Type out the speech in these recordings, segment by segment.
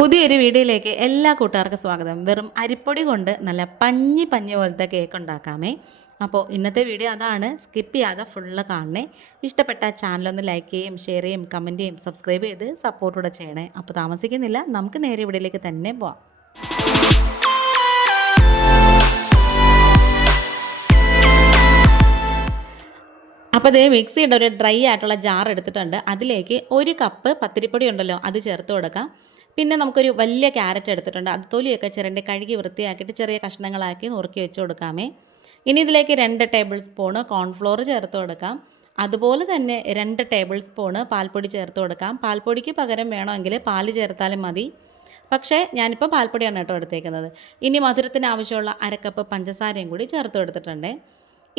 പുതിയൊരു വീഡിയോയിലേക്ക് എല്ലാ കൂട്ടുകാർക്കും സ്വാഗതം. വെറും അരിപ്പൊടി കൊണ്ട് നല്ല പഞ്ഞി പോലത്തെ കേക്ക് ഉണ്ടാക്കാമേ. അപ്പോൾ ഇന്നത്തെ വീഡിയോ അതാണ്. സ്കിപ്പ് ചെയ്യാതെ ഫുള്ള് കാണണേ. ഇഷ്ടപ്പെട്ട ചാനലൊന്ന് ലൈക്ക് ചെയ്യും, ഷെയർ ചെയ്യും, കമൻറ്റ് ചെയ്യും, സബ്സ്ക്രൈബ് ചെയ്ത് സപ്പോർട്ടൂടെ ചെയ്യണേ. അപ്പോൾ താമസിക്കുന്നില്ല, നമുക്ക് നേരെ വീഡിയോയിലേക്ക് തന്നെ പോവാം. അപ്പോൾ അതേ മിക്സിയുടെ ഒരു ഡ്രൈ ആയിട്ടുള്ള ജാർ എടുത്തിട്ടുണ്ട്. അതിലേക്ക് 1 കപ്പ് പത്തിരിപ്പൊടി ഉണ്ടല്ലോ, അത് ചേർത്ത് കൊടുക്കാം. പിന്നെ നമുക്കൊരു വലിയ ക്യാരറ്റ് എടുത്തിട്ടുണ്ട്. അത് തൊലിയൊക്കെ ചിരണ്ടി കഴുകി വൃത്തിയാക്കിയിട്ട് ചെറിയ കഷ്ണങ്ങളാക്കി നുറുക്കി വെച്ച് കൊടുക്കാമേ. ഇനി ഇതിലേക്ക് 2 ടേബിൾ സ്പൂണ് കോൺഫ്ലോർ ചേർത്ത് കൊടുക്കാം. അതുപോലെ തന്നെ 2 ടേബിൾ സ്പൂണ് പാൽപ്പൊടി ചേർത്ത് കൊടുക്കാം. പാൽപ്പൊടിക്ക് പകരം വേണമെങ്കിൽ പാല് ചേർത്താലും മതി. പക്ഷേ ഞാനിപ്പോൾ പാൽപ്പൊടിയാണ് കേട്ടോ എടുത്തേക്കുന്നത്. ഇനി മധുരത്തിന് ആവശ്യമുള്ള 1 കപ്പ് പഞ്ചസാരയും കൂടി ചേർത്ത് കൊടുത്തിട്ടുണ്ട്.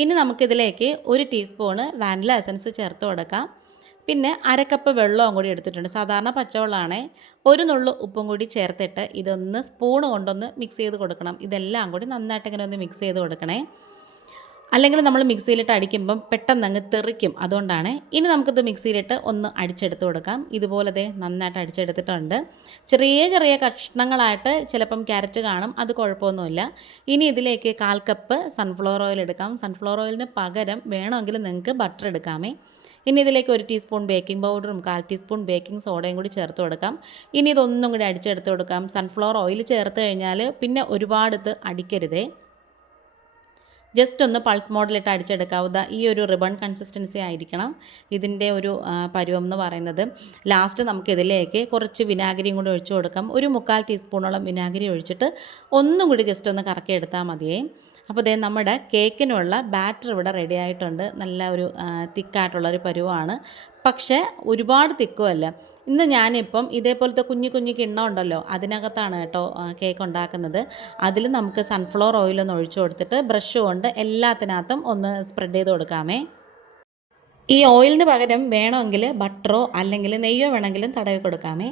ഇനി നമുക്കിതിലേക്ക് 1 ടീസ്പൂണ് വാനില എസൻസ് ചേർത്ത് കൊടുക്കാം. പിന്നെ 1 കപ്പ് വെള്ളവും കൂടി എടുത്തിട്ടുണ്ട്. സാധാരണ പച്ചവെള്ളമാണ്. 1 നുള്ളു ഉപ്പും കൂടി ചേർത്തിട്ട് ഇതൊന്ന് സ്പൂൺ കൊണ്ടൊന്ന് മിക്സ് ചെയ്ത് കൊടുക്കണം. ഇതെല്ലാം കൂടി നന്നായിട്ട് ഇങ്ങനെ ഒന്ന് മിക്സ് ചെയ്ത് കൊടുക്കണേ. അല്ലെങ്കിൽ നമ്മൾ മിക്സിയിലിട്ട് അടിക്കുമ്പം പെട്ടെന്ന് അങ്ങ് തെറിക്കും. അതുകൊണ്ടാണ്. ഇനി നമുക്കിത് മിക്സിയിലിട്ട് ഒന്ന് അടിച്ചെടുത്ത് കൊടുക്കാം. ഇതുപോലെ നന്നായിട്ട് അടിച്ചെടുത്തിട്ടുണ്ട്. ചെറിയ ചെറിയ കഷ്ണങ്ങളായിട്ട് ചിലപ്പം ക്യാരറ്റ് കാണും, അത് കുഴപ്പമൊന്നുമില്ല. ഇനി ഇതിലേക്ക് 1/4 കപ്പ് സൺഫ്ലവർ ഓയിൽ എടുക്കാം. സൺഫ്ലവർ ഓയിലിന് പകരം വേണമെങ്കിൽ നിങ്ങൾക്ക് ബട്ടർ എടുക്കാമേ. ഇനി ഇതിലേക്ക് 1 ടീസ്പൂൺ ബേക്കിംഗ് പൗഡറും 1/4 ടീസ്പൂൺ ബേക്കിംഗ് സോഡയും കൂടി ചേർത്ത് കൊടുക്കാം. ഇനി ഇതൊന്നും കൂടി അടിച്ചെടുത്ത് കൊടുക്കാം. സൺഫ്ലവർ ഓയിൽ ചേർത്ത് കഴിഞ്ഞാൽ പിന്നെ ഒരുപാട് അടിക്കരുതേ. ജസ്റ്റ് ഒന്ന് പൾസ് മോഡിലിട്ട് അടിച്ചെടുക്കാവുന്ന ഈ ഒരു റിബൺ കൺസിസ്റ്റൻസി ആയിരിക്കണം ഇതിൻ്റെ ഒരു പരുവം എന്ന് പറയുന്നത്. ലാസ്റ്റ് നമുക്കിതിലേക്ക് കുറച്ച് വിനാഗിരിയും കൂടി ഒഴിച്ചു കൊടുക്കാം. 1/4 ടീസ്പൂണോളം വിനാഗിരി ഒഴിച്ചിട്ട് ഒന്നും കൂടി ജസ്റ്റ് ഒന്ന് കറക്കി എടുത്താൽ മതിയേ. അപ്പോൾ ദേ നമ്മുടെ കേക്കിനുള്ള ബാറ്റർ ഇവിടെ റെഡി ആയിട്ടുണ്ട്. നല്ല ഒരു തിക്കായിട്ടുള്ളൊരു പരുവമാണ്. പക്ഷേ ഒരുപാട് തിക്കുമല്ല. ഇന്ന് ഞാനിപ്പം ഇതേപോലത്തെ കുഞ്ഞു കുഞ്ഞു കിണ്ണം ഉണ്ടല്ലോ, അതിനകത്താണ് കേട്ടോ കേക്ക് ഉണ്ടാക്കുന്നത്. അതിൽ നമുക്ക് സൺഫ്ലവർ ഓയിലൊന്ന് ഒഴിച്ചു കൊടുത്തിട്ട് ബ്രഷ് കൊണ്ട് എല്ലാത്തിനകത്തും ഒന്ന് സ്പ്രെഡ് ചെയ്ത് കൊടുക്കാമേ. ഈ ഓയിലിന് പകരം വേണമെങ്കിൽ ബട്ടറോ അല്ലെങ്കിൽ നെയ്യോ വേണമെങ്കിലും തടവി കൊടുക്കാമേ.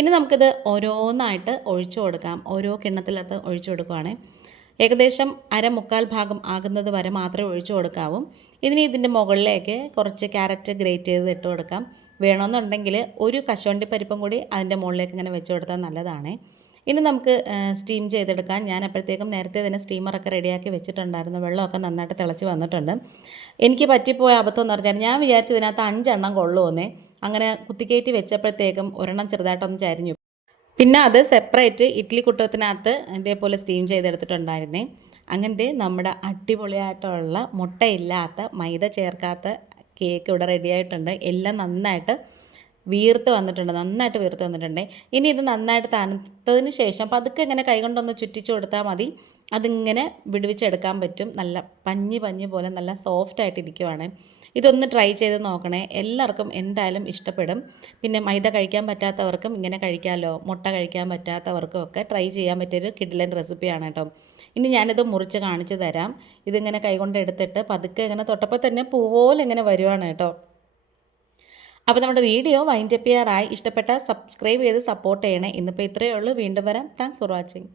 ഇനി നമുക്കിത് ഓരോന്നായിട്ട് ഒഴിച്ചു കൊടുക്കാം. ഓരോ കിണ്ണത്തിലകത്ത് ഒഴിച്ചു കൊടുക്കുവാണേ. ഏകദേശം 1/4 ഭാഗം ആകുന്നത് വരെ മാത്രമേ ഒഴിച്ചു കൊടുക്കാവൂ. ഇതിൻ്റെ മുകളിലേക്ക് കുറച്ച് ക്യാരറ്റ് ഗ്രേറ്റ് ചെയ്ത് ഇട്ട് കൊടുക്കാം. വേണമെന്നുണ്ടെങ്കിൽ 1 കശുവണ്ടി പരിപ്പും കൂടി അതിൻ്റെ മുകളിലേക്ക് ഇങ്ങനെ വെച്ച് കൊടുത്താൽ നല്ലതാണ്. ഇനി നമുക്ക് സ്റ്റീം ചെയ്തെടുക്കാം. ഞാൻ അപ്പോഴത്തേക്കും നേരത്തെ തന്നെ സ്റ്റീമറൊക്കെ റെഡിയാക്കി വെച്ചിട്ടുണ്ടായിരുന്നു. വെള്ളമൊക്കെ നന്നായിട്ട് തിളച്ച് വന്നിട്ടുണ്ട്. എനിക്ക് പറ്റിപ്പോയ അബദ്ധം എന്ന് പറഞ്ഞാൽ ഞാൻ വിചാരിച്ചതിനകത്ത് 5 എണ്ണം കൊള്ളുമെന്നേ. അങ്ങനെ കുത്തിക്കയറ്റി വെച്ചപ്പോഴത്തേക്കും ഒരെണ്ണം ചെറുതായിട്ടൊന്ന് ചരിഞ്ഞു. പിന്നെ അത് സെപ്പറേറ്റ് ഇഡ്ഡലി കുട്ടത്തിനകത്ത് ഇതേപോലെ സ്റ്റീം ചെയ്തെടുത്തിട്ടുണ്ടായിരുന്നേ. അങ്ങനത്തെ നമ്മുടെ അടിപൊളിയായിട്ടുള്ള മുട്ടയില്ലാത്ത മൈദ ചേർക്കാത്ത കേക്ക് ഇവിടെ റെഡി ആയിട്ടുണ്ട്. എല്ലാം നന്നായിട്ട് വീർത്ത് വന്നിട്ടുണ്ട്. ഇനി ഇത് നന്നായിട്ട് തണുത്തതിന് ശേഷം പതുക്കെ ഇങ്ങനെ കൈകൊണ്ടൊന്ന് ചുറ്റിച്ചു കൊടുത്താൽ മതി. അതിങ്ങനെ വിടുവിച്ചെടുക്കാൻ പറ്റും. നല്ല പഞ്ഞി പോലെ നല്ല സോഫ്റ്റായിട്ടിരിക്കുവാണ്. ഇതൊന്ന് ട്രൈ ചെയ്ത് നോക്കണേ. എല്ലാവർക്കും എന്തായാലും ഇഷ്ടപ്പെടും. പിന്നെ മൈദ കഴിക്കാൻ പറ്റാത്തവർക്കും ഇങ്ങനെ കഴിക്കാമല്ലോ. മുട്ട കഴിക്കാൻ പറ്റാത്തവർക്കും ഒക്കെ ട്രൈ ചെയ്യാൻ പറ്റിയൊരു കിഡിലൻ റെസിപ്പിയാണ് കേട്ടോ. ഇനി ഞാനിത് മുറിച്ച് കാണിച്ചു തരാം. ഇതിങ്ങനെ കൈകൊണ്ട് എടുത്തിട്ട് പതുക്കെ ഇങ്ങനെ തൊട്ടപ്പോൾ തന്നെ പൂപോലെ ഇങ്ങനെ വരുവാണ് കേട്ടോ. അപ്പോൾ നമ്മുടെ വീഡിയോ വൈൻഡപ്പ് ചെയ്യാറായി. ഇഷ്ടപ്പെട്ട സബ്സ്ക്രൈബ് ചെയ്ത് സപ്പോർട്ട് ചെയ്യണേ. ഇന്നിപ്പോൾ ഇത്രയേ ഉള്ളൂ. വീണ്ടും വരാം. Thanks for watching.